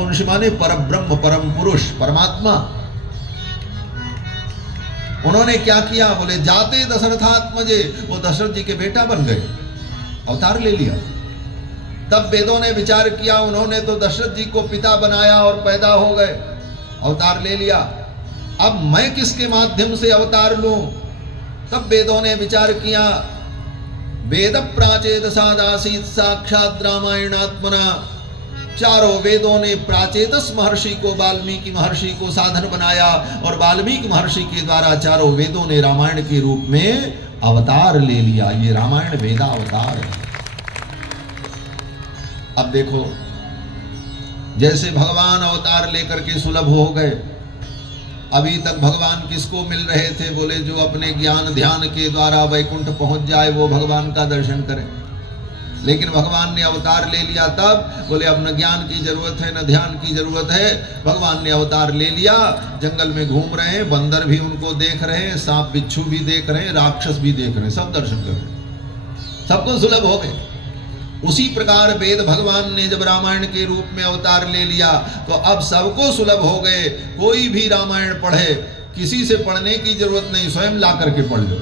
पुरुष माने परब्रह्म, परम पुरुष, परमात्मा। उन्होंने क्या किया? बोले जाते दशरथात्मजे, वो दशरथ जी के बेटा बन गए, अवतार ले लिया। तब वेदों ने विचार किया, उन्होंने तो दशरथ जी को पिता बनाया और पैदा हो गए, अवतार ले लिया, अब मैं किसके माध्यम से अवतार लूं? तब वेदों ने विचार किया, वेद प्राचेद सादासीत साक्षात रामायणात्मना। चारों वेदों ने प्राचेतस महर्षि को, वाल्मीकि महर्षि को साधन बनाया और वाल्मीकि महर्षि के द्वारा चारों वेदों ने रामायण के रूप में अवतार ले लिया। ये रामायण वेदावतार है। अब देखो, जैसे भगवान अवतार लेकर के सुलभ हो गए, अभी तक भगवान किसको मिल रहे थे? बोले जो अपने ज्ञान ध्यान के द्वारा वैकुंठ पहुंच जाए वो भगवान का दर्शन करे। लेकिन भगवान ने अवतार ले लिया, तब बोले अब न ज्ञान की जरूरत है न ध्यान की जरूरत है। भगवान ने अवतार ले लिया, जंगल में घूम रहे हैं, बंदर भी उनको देख रहे हैं, सांप बिच्छू भी देख रहे हैं, राक्षस भी देख रहे हैं, सब दर्शन कर रहे हैं, सबको सुलभ हो गए। उसी प्रकार वेद भगवान ने जब रामायण के रूप में अवतार ले लिया तो अब सबको सुलभ हो गए। कोई भी रामायण पढ़े, किसी से पढ़ने की जरूरत नहीं, स्वयं ला करके पढ़ लो।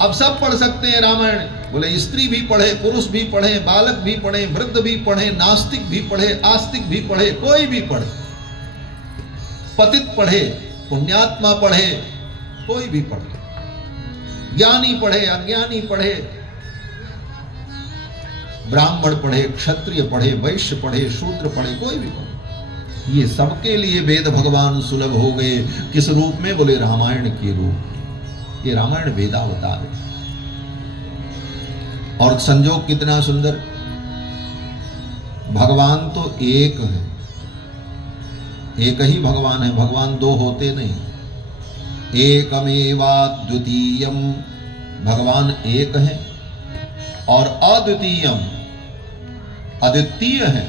अब सब पढ़ सकते हैं रामायण। बोले स्त्री भी पढ़े, पुरुष भी पढ़े, बालक भी पढ़े, वृद्ध भी पढ़े, नास्तिक भी पढ़े, आस्तिक भी पढ़े, कोई भी पढ़े, पतित पढ़े, पुण्यात्मा पढ़े, कोई भी पढ़े, ज्ञानी पढ़े, अज्ञानी पढ़े, ब्राह्मण पढ़े, क्षत्रिय पढ़े, वैश्य पढ़े, शूद्र पढ़े, कोई भी पढ़े, ये सबके लिए वेद भगवान सुलभ हो गए। किस रूप में? बोले रामायण के रूप। ये रामायण वेदावतार है। और संजोग कितना सुंदर, भगवान तो एक है, एक ही भगवान है, भगवान दो होते नहीं। एकमेवाद्वितीयम, भगवान एक है और अद्वितीयम, अद्वितीय है,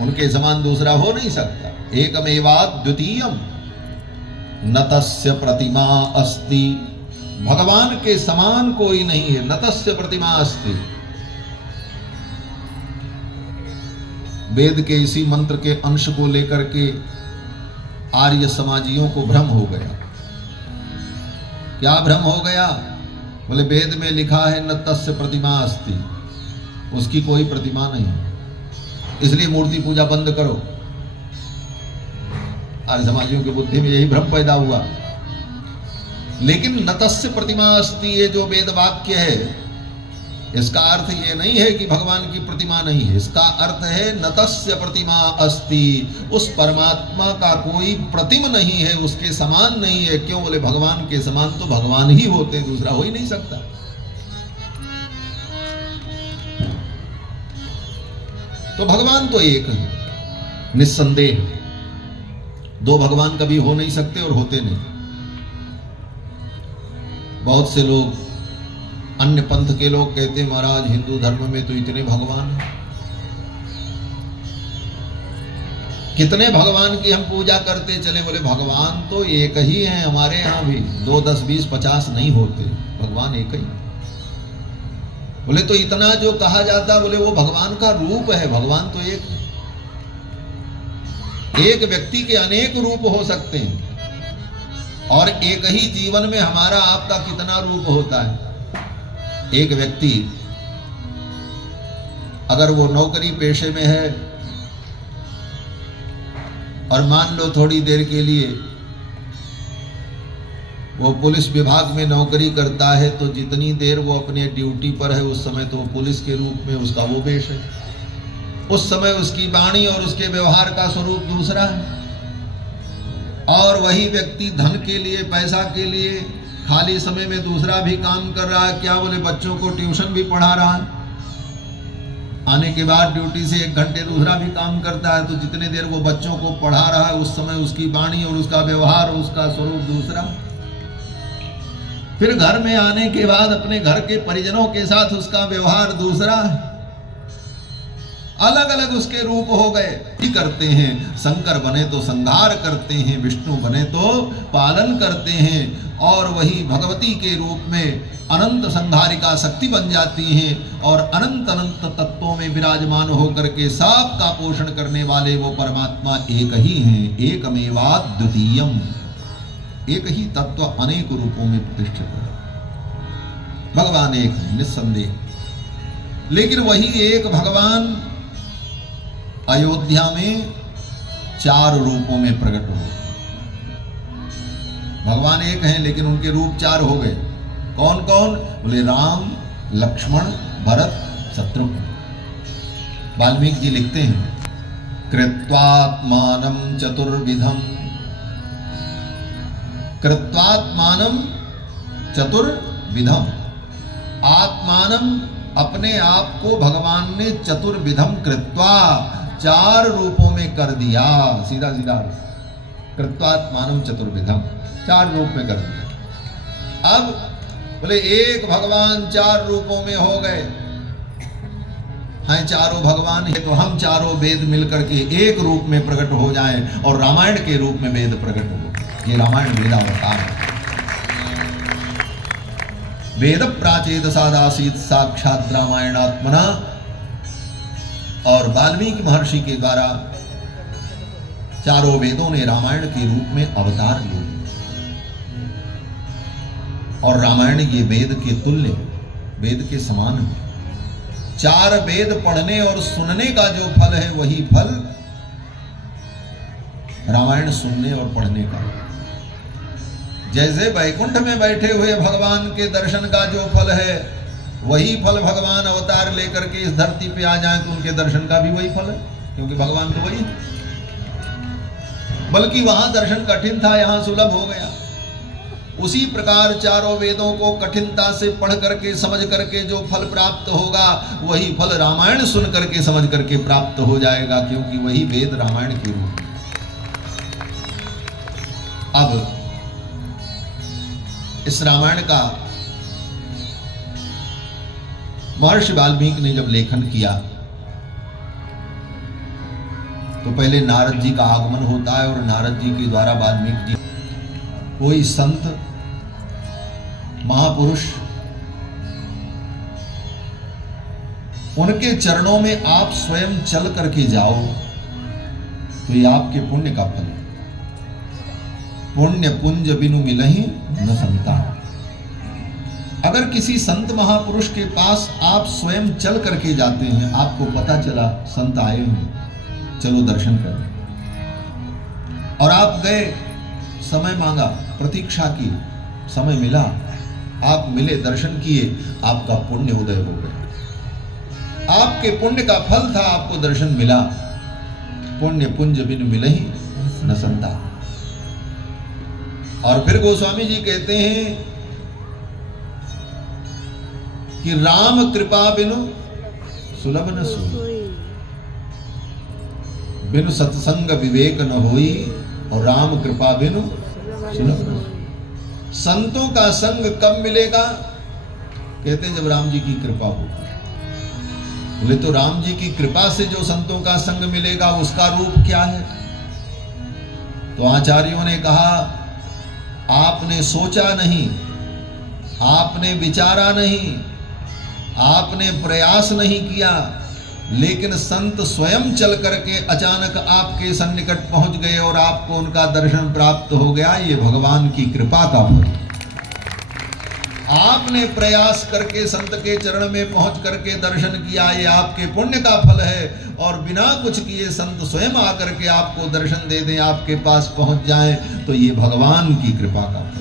उनके समान दूसरा हो नहीं सकता। एकमेवाद्वितीयम न तस्य प्रतिमा अस्ति, भगवान के समान कोई नहीं है। न तस्य प्रतिमा अस्ति, वेद के इसी मंत्र के अंश को लेकर के आर्य समाजियों को भ्रम हो गया। क्या भ्रम हो गया? बोले वेद में लिखा है न तस्य प्रतिमा अस्ति, उसकी कोई प्रतिमा नहीं, इसलिए मूर्ति पूजा बंद करो। आर्य समाजियों की बुद्धि में यही भ्रम पैदा हुआ। लेकिन न तस्य प्रतिमा अस्ति, ये जो वेद वाक्य है, इसका अर्थ ये नहीं है कि भगवान की प्रतिमा नहीं है। इसका अर्थ है न तस्य प्रतिमा अस्ति, उस परमात्मा का कोई प्रतिम नहीं है, उसके समान नहीं है। क्यों? बोले भगवान के समान तो भगवान ही होते, दूसरा हो ही नहीं सकता। तो भगवान तो एक है, निस्संदेह। दो भगवान कभी हो नहीं सकते और होते नहीं। बहुत से लोग, अन्य पंथ के लोग कहते हैं महाराज हिंदू धर्म में तो इतने भगवान हैं, कितने भगवान की हम पूजा करते चले। बोले भगवान तो एक ही है, हमारे यहाँ भी 2, 10, 20, 50 नहीं होते, भगवान एक ही। बोले तो इतना जो कहा जाता, बोले वो भगवान का रूप है, भगवान तो एक है। एक व्यक्ति के अनेक रूप हो सकते हैं और एक ही जीवन में हमारा आपका कितना रूप होता है। एक व्यक्ति अगर वो नौकरी पेशे में है और मान लो थोड़ी देर के लिए वो पुलिस विभाग में नौकरी करता है, तो जितनी देर वो अपने ड्यूटी पर है उस समय तो वो पुलिस के रूप में उसका वो वेश है। उस समय उसकी वाणी और उसके व्यवहार का स्वरूप दूसरा है। और वही व्यक्ति धन के लिए, पैसा के लिए खाली समय में दूसरा भी काम कर रहा है। क्या? बोले बच्चों को ट्यूशन भी पढ़ा रहा है, आने के बाद ड्यूटी से 1 घंटे दूसरा भी काम करता है। तो जितने देर वो बच्चों को पढ़ा रहा है उस समय उसकी वाणी और उसका व्यवहार, उसका स्वरूप दूसरा। फिर घर में आने के बाद अपने घर के परिजनों के साथ उसका व्यवहार दूसरा। अलग अलग उसके रूप हो गए करते हैं। शंकर बने तो संहार करते हैं, विष्णु बने तो पालन करते हैं, और वही भगवती के रूप में अनंत संहारिका शक्ति बन जाती हैं और अनंत अनंत तत्वों में विराजमान होकर के सबका पोषण करने वाले वो परमात्मा एक ही हैं, एकमेवाद्वितीयम। एक ही तत्व अनेक रूपों में प्रतिष्ठित है। भगवान एक निस्संदेह, लेकिन वही एक भगवान अयोध्या में 4 रूपों में प्रकट हो। भगवान एक हैं लेकिन उनके रूप 4 हो गए। कौन कौन? बोले राम, लक्ष्मण, भरत, शत्रुघ्न। वाल्मीकि जी लिखते हैं, कृत्वात्मानं चतुर्विधम, कृत्वात्मानं चतुर्विधम। आत्मानं, अपने आप को भगवान ने चतुर्विधम कृत्वा, 4 रूपों में कर दिया। सीधा सीधा कृत्वात्मानं चतुर्विधम, 4 रूप में कर दिया। अब बोले एक भगवान 4 रूपों में हो गए हैं, चारों भगवान है, तो हम चारों वेद मिलकर के एक रूप में प्रकट हो जाएं और रामायण के रूप में वेद प्रकट हो। ये रामायण वेदावतार है। वेद प्राचेत सादासीत साक्षात रामायणात्मना, और वाल्मीकि महर्षि के द्वारा चारों वेदों ने रामायण के रूप में अवतार लिए, और रामायण ये वेद के तुल्य, वेद के समान है। 4 वेद पढ़ने और सुनने का जो फल है वही फल रामायण सुनने और पढ़ने का। जैसे वैकुंठ में बैठे हुए भगवान के दर्शन का जो फल है वही फल भगवान अवतार लेकर के इस धरती पे आ जाएं तो उनके दर्शन का भी वही फल है, क्योंकि भगवान तो वही, बल्कि वहां दर्शन कठिन था, यहां सुलभ हो गया। उसी प्रकार चारों वेदों को कठिनता से पढ़ करके समझ करके जो फल प्राप्त होगा वही फल रामायण सुन करके समझ करके प्राप्त हो जाएगा, क्योंकि वही वेद रामायण के रूप। अब इस रामायण का महर्षि वाल्मीकि ने जब लेखन किया तो पहले नारद जी का आगमन होता है, और नारद जी के द्वारा वाल्मीकि जी, कोई संत महापुरुष, उनके चरणों में आप स्वयं चल करके जाओ तो ये आपके पुण्य का फल है। पुण्य पुंज बिनु मिलहि न संता। अगर किसी संत महापुरुष के पास आप स्वयं चल करके जाते हैं, आपको पता चला संत आए हैं, चलो दर्शन करें, और आप गए, समय मांगा, प्रतीक्षा की, समय मिला, आप मिले, दर्शन किए, आपका पुण्य उदय हो गया। आपके पुण्य का फल था, आपको दर्शन मिला। पुण्य पुंज बिन मिलहि न संता। और फिर गोस्वामी जी कहते हैं कि राम कृपा बिनु सुलभ न सोई, बिनु सत्संग विवेक न होई, और राम कृपा बिनु सुलभ न सोई। संतों का संग कब मिलेगा? कहते हैं जब राम जी की कृपा होगी। बोले तो राम जी की कृपा से जो संतों का संग मिलेगा उसका रूप क्या है? तो आचार्यों ने कहा, आपने सोचा नहीं, आपने विचारा नहीं, आपने प्रयास नहीं किया, लेकिन संत स्वयं चल करके अचानक आपके सन्निकट पहुंच गए और आपको उनका दर्शन प्राप्त हो गया। ये भगवान की कृपा का फल। आपने प्रयास करके संत के चरण में पहुंच करके दर्शन किया, ये आपके पुण्य का फल है। और बिना कुछ किए संत स्वयं आकर के आपको दर्शन दे दें, आपके पास पहुंच जाएं, तो ये भगवान की कृपा का फल।